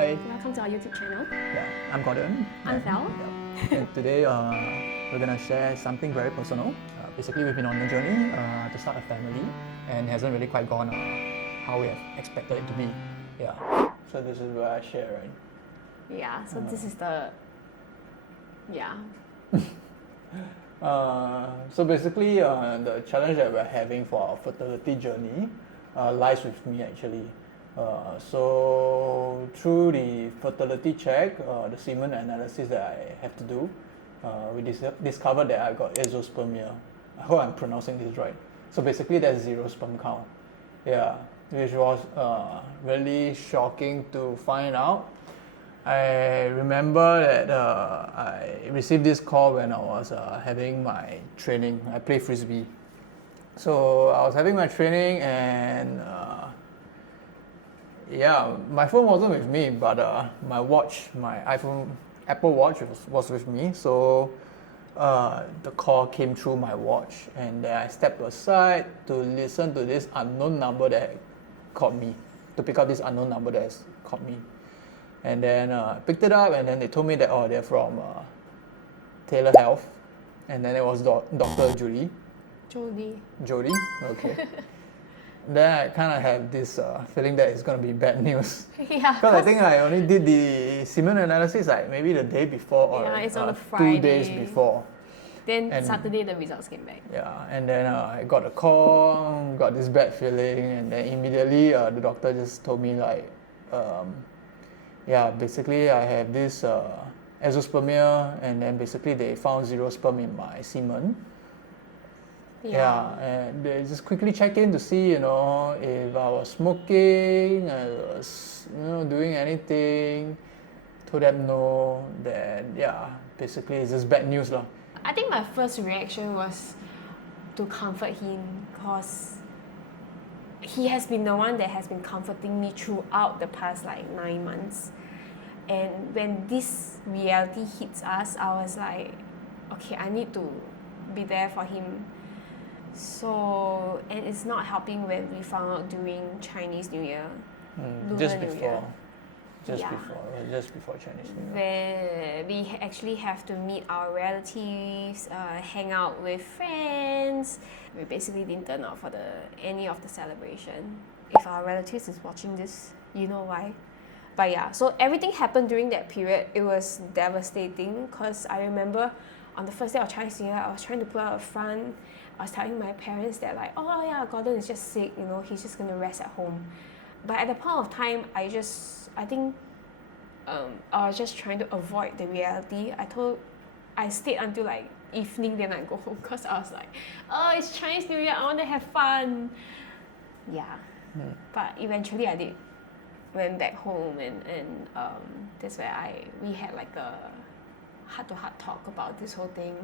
Hi. Welcome to our YouTube channel. Yeah, I'm Gordon. I'm Fel. And today we're gonna share something very personal. Basically, we've been on a journey to start a family, and it hasn't really quite gone how we have expected it to be. Yeah. So this is where I share, right? Yeah, so this is the... Yeah. So basically, the challenge that we're having for our fertility journey lies with me actually. So through the fertility check, the semen analysis that I have to do, we discovered that I got azoospermia. I hope I'm pronouncing this right. So basically, that's zero sperm count. Yeah, which was really shocking to find out. I remember that I received this call when I was having my training. I play frisbee. So I was having my training and yeah, my phone wasn't with me, but my watch, my Apple Watch was with me. So the call came through my watch, and then I stepped aside to listen to this unknown number that called me, to pick up this unknown number that has called me. And then I picked it up, and then they told me that, they're from Taylor Health, and then it was Dr. Jody, okay. Then I kind of have this feeling that it's going to be bad news. Yeah. Because I think I only did the semen analysis like maybe the day before or it's on a Friday. 2 days before. Then Saturday the results came back. Yeah, and then I got a call, got this bad feeling, and then immediately the doctor just told me like, basically I have this azoospermia, and then basically they found zero sperm in my semen. Yeah, and they just quickly check in to see, if I was smoking, I was, doing anything. Told them no, then basically it's just bad news lah. I think my first reaction was to comfort him, because he has been the one that has been comforting me throughout the past 9 months. And when this reality hits us, I was like, okay, I need to be there for him. So, and it's not helping when we found out during Chinese New Year. Just before Chinese New Year. Where we actually have to meet our relatives, hang out with friends. We basically didn't turn out for any of the celebration. If our relatives is watching this, you know why. But yeah, so everything happened during that period. It was devastating, because I remember on the first day of Chinese New Year, I was trying to put out a front. I was telling my parents that Gordon is just sick, he's just gonna rest at home. But at the point of time, I think I was just trying to avoid the reality. I stayed until evening, then I go home, because I was like, it's Chinese New Year, I want to have fun. Yeah. But eventually I did went back home, and that's where we had a heart-to-heart talk about this whole thing.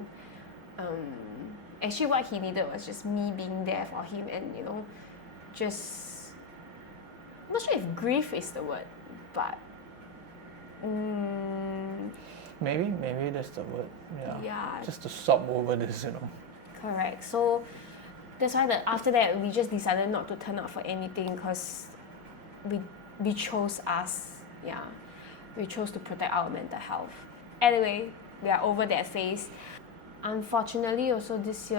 Actually what he needed was just me being there for him, and just, I'm not sure if grief is the word, but maybe that's the word. Yeah. Just to sob over this, Correct. So that's why after that we just decided not to turn out for anything, because we chose us. Yeah, we chose to protect our mental health. Anyway, we are over that phase. Unfortunately, also this year,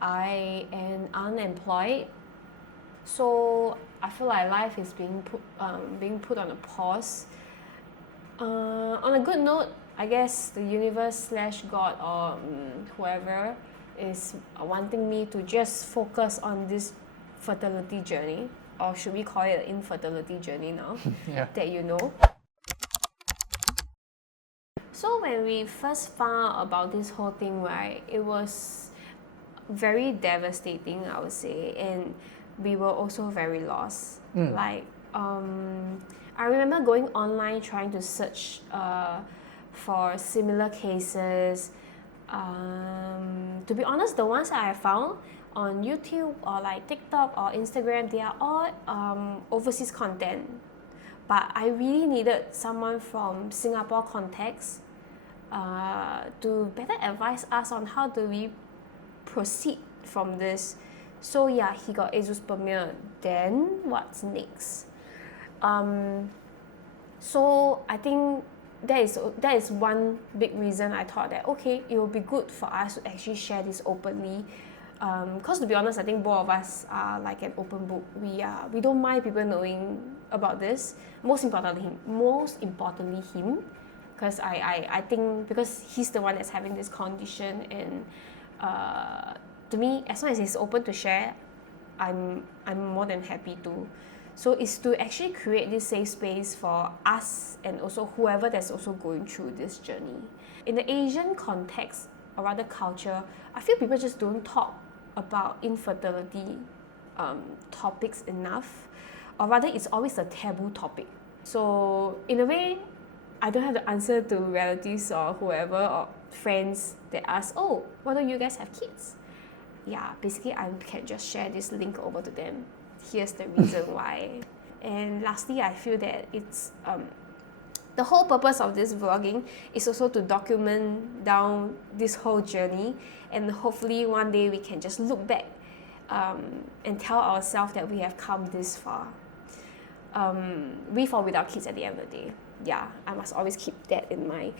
I am unemployed, so I feel like life is being put on a pause. On a good note, I guess the universe / God or whoever is wanting me to just focus on this fertility journey, or should we call it an infertility journey now? That So when we first found out about this whole thing, right, it was very devastating, I would say, and we were also very lost. I remember going online trying to search for similar cases. To be honest, the ones that I found on YouTube or TikTok or Instagram, they are all overseas content. But I really needed someone from Singapore context to better advise us on how do we proceed from this. So yeah, he got azoospermia. Then what's next? So I think that is one big reason I thought that okay, it will be good for us to actually share this openly. Because to be honest, I think both of us are like an open book. We don't mind people knowing about this. Most importantly him, because I think because he's the one that's having this condition, and to me, as long as he's open to share, I'm more than happy to. So it's to actually create this safe space for us and also whoever that's also going through this journey. In the Asian context, or rather culture, I feel people just don't talk about infertility topics enough, or rather it's always a taboo topic. So in a way, I don't have the answer to relatives or whoever or friends that ask, oh, why don't you guys have kids? Yeah, basically I can just share this link over to them. Here's the reason why. And lastly, I feel that it's the whole purpose of this vlogging is also to document down this whole journey, and hopefully one day we can just look back and tell ourselves that we have come this far. With or without kids at the end of the day. Yeah, I must always keep that in mind.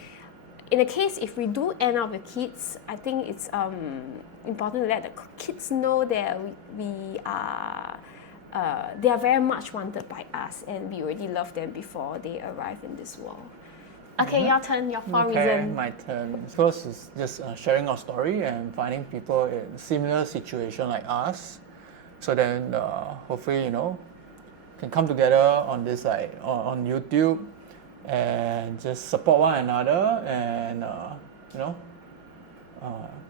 In a case if we do end up with kids, I think it's important to let the kids know that we are they are very much wanted by us, and we already love them before they arrive in this world. Okay, your turn, your four reason. My turn. First is just sharing our story and finding people in similar situation like us, so then hopefully can come together on this on YouTube and just support one another and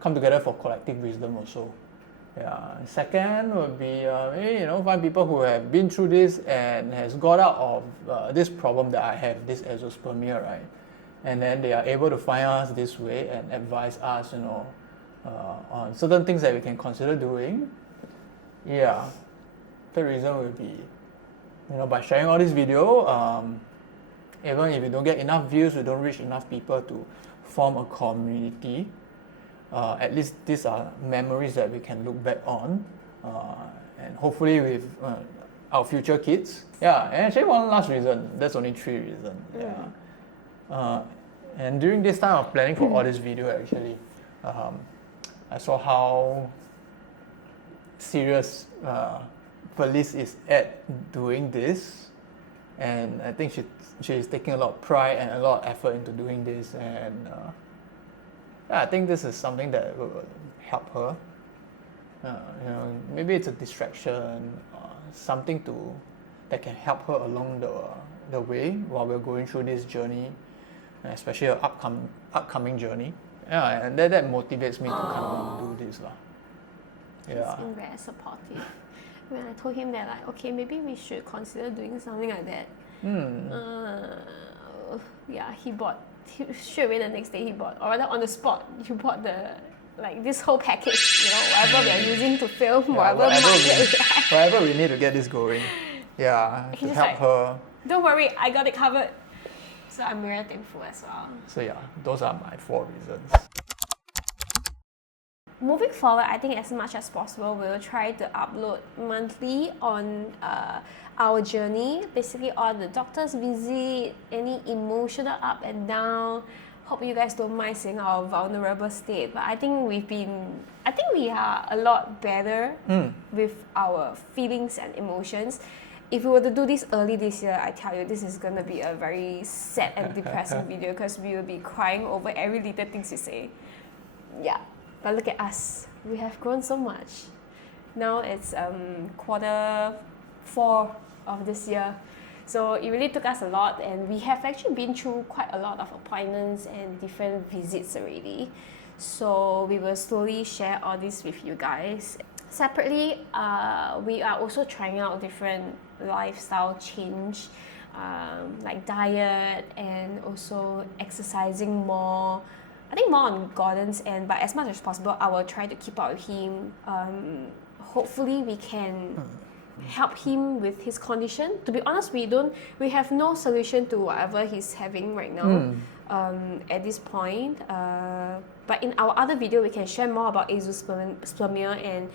come together for collective wisdom also. Yeah. Second would be find people who have been through this and has got out of this problem that I have, this azoospermia, right? And then they are able to find us this way and advise us, on certain things that we can consider doing. Yeah. Third reason would be, by sharing all this video, even if we don't get enough views, we don't reach enough people to form a community. At least these are memories that we can look back on, and hopefully with our future kids. Yeah, and actually one last reason, that's only 3 reasons. Yeah. And during this time of planning for all this video, actually, I saw how serious Felice is at doing this, and I think she's taking a lot of pride and a lot of effort into doing this, and I think this is something that will help her. Maybe it's a distraction, something that can help her along the way while we're going through this journey, especially an upcoming journey. Yeah, and that motivates me to kind of do this lah. Yeah. He's been very supportive. When I told him that okay, maybe we should consider doing something like that. Straight away the next day he bought, or rather on the spot, he bought this whole package, whatever we are using to film, whatever we need to get this going. Yeah, to help her. Don't worry, I got it covered. So I'm very thankful as well. So yeah, those are my 4 reasons. Moving forward, I think as much as possible, we'll try to upload monthly on our journey. Basically, all the doctor's visit, any emotional up and down. Hope you guys don't mind seeing our vulnerable state. But I think we are a lot better with our feelings and emotions. If we were to do this early this year, I tell you, this is going to be a very sad and depressing video because we will be crying over every little thing we say. Yeah. But look at us, we have grown so much. Now it's Q4 of this year. So it really took us a lot, and we have actually been through quite a lot of appointments and different visits already. So we will slowly share all this with you guys. Separately, we are also trying out different lifestyle change, like diet and also exercising more. I think more on Gordon's end, but as much as possible, I will try to keep up with him. Hopefully, we can help him with his condition. To be honest, we have no solution to whatever he's having right now at this point. But in our other video, we can share more about azoospermia and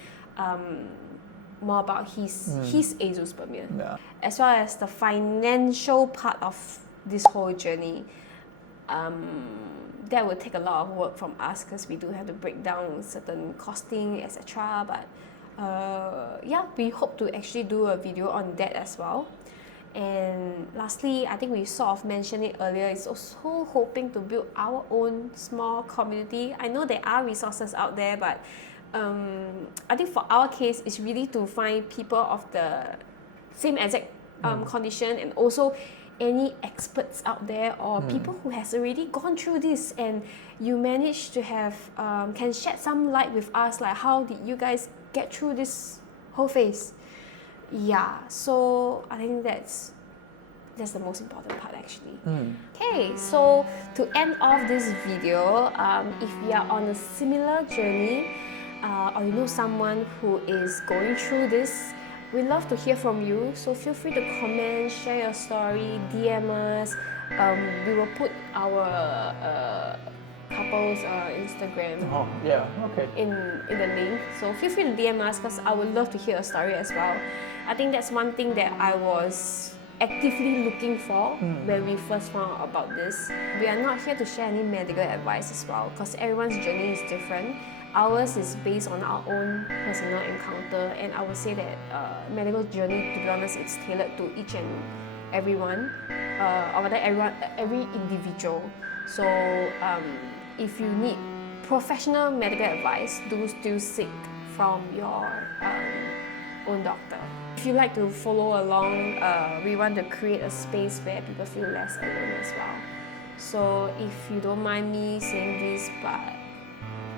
more about his azoospermia, as well as the financial part of this whole journey. That would take a lot of work from us because we do have to break down certain costing, etc. But yeah, we hope to actually do a video on that as well. And lastly, I think we sort of mentioned it earlier, it's also hoping to build our own small community. I know there are resources out there, but I think for our case, it's really to find people of the same exact condition, and also any experts out there or people who has already gone through this, and you manage to have can shed some light with us, like how did you guys get through this whole phase. Yeah, so I think that's the most important part actually. Okay, so to end off this video, if we are on a similar journey, or you know someone who is going through this, we love to hear from you. So feel free to comment, share your story, DM us. We will put our couple's Instagram in the link. So feel free to DM us because I would love to hear a story as well. I think that's one thing that I was actively looking for when we first found out about this. We are not here to share any medical advice as well because everyone's journey is different. Ours is based on our own personal encounter, and I would say that medical journey, to be honest, it's tailored to each and everyone, or rather every individual. So if you need professional medical advice, do still seek from your own doctor. If you like to follow along, we want to create a space where people feel less alone as well. So if you don't mind me saying this, but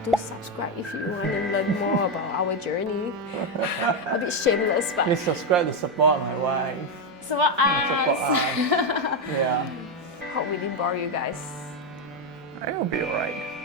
do subscribe if you want to learn more about our journey. A bit shameless, but please subscribe to support my wife. Support us. Support us. Yeah. Hope we didn't bore you guys. It'll be alright.